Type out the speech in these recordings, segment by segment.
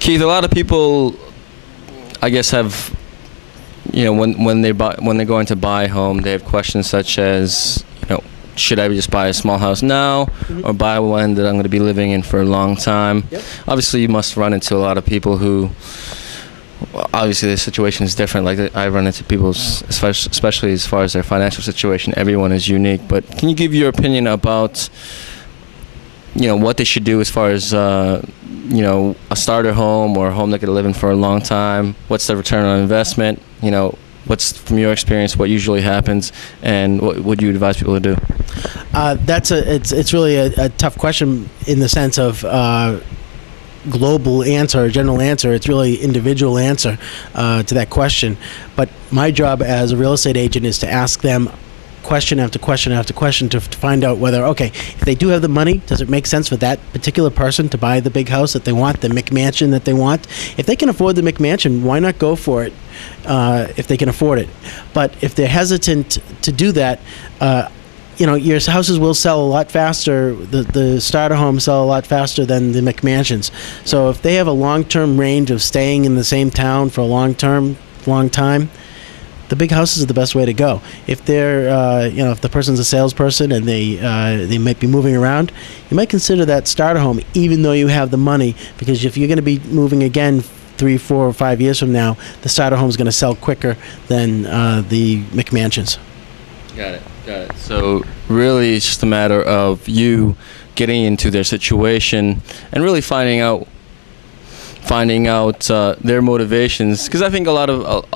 Keith, a lot of people, I guess, have, when they're going to buy a home, they have questions such as, should I just buy a small house now, or buy one that I'm going to be living in for a long time? Yep. Obviously, you must run into a lot of people who, well, obviously their situation is different. Like I run into people, especially as far as their financial situation. Everyone is unique. But can you give your opinion about, what they should do as far as, a starter home or a home they're going to live in for a long time? What's the return on investment? What's, from your experience, what usually happens, and what would you advise people to do? It's really a tough question in the sense of global answer, general answer. It's really individual answer to that question. But my job as a real estate agent is to ask them question after question after question to find out whether, okay, if they do have the money, does it make sense for that particular person to buy the big house that they want, the McMansion that they want? If they can afford the McMansion, why not go for it if they can afford it? But if they're hesitant to do that, your houses will sell a lot faster. The starter homes sell a lot faster than the McMansions. So if they have a long-term range of staying in the same town for a long time, the big houses are the best way to go. If they're, if the person's a salesperson and they might be moving around, you might consider that starter home, even though you have the money, because if you're going to be moving again 3, 4, or 5 years from now, the starter home is going to sell quicker than the McMansions. Got it. So really, it's just a matter of you getting into their situation and really finding out their motivations, because I think a lot of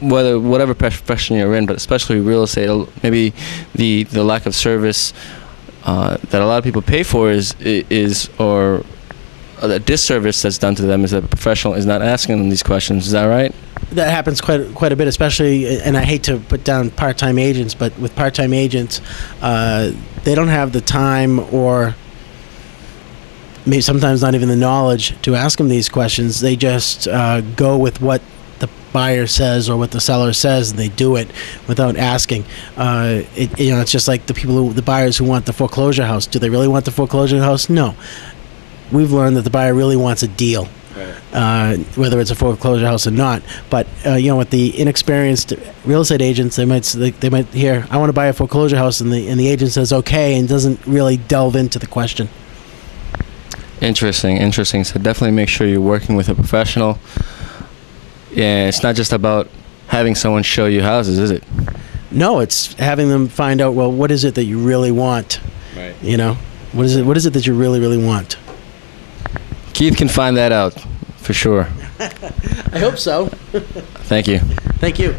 whatever profession you're in, but especially real estate, maybe the lack of service that a lot of people pay for is or a disservice that's done to them is that a professional is not asking them these questions. Is that right? That happens quite a bit, especially, and I hate to put down part-time agents, but with part-time agents, they don't have the time or maybe sometimes not even the knowledge to ask them these questions. They just go with what the buyer says or what the seller says, and they do it without asking. It's just like the buyers who want the foreclosure house. Do they really want the foreclosure house? No. We've learned that the buyer really wants a deal, whether it's a foreclosure house or not. But with the inexperienced real estate agents, they might hear, "I want to buy a foreclosure house," and the agent says okay, and doesn't really delve into the question. Interesting. So definitely make sure you're working with a professional. Yeah, it's not just about having someone show you houses, is it? No, it's having them find out, well, what is it that you really want? Right. What is it that you really, really want? Keith can find that out, for sure. I hope so. Thank you. Thank you.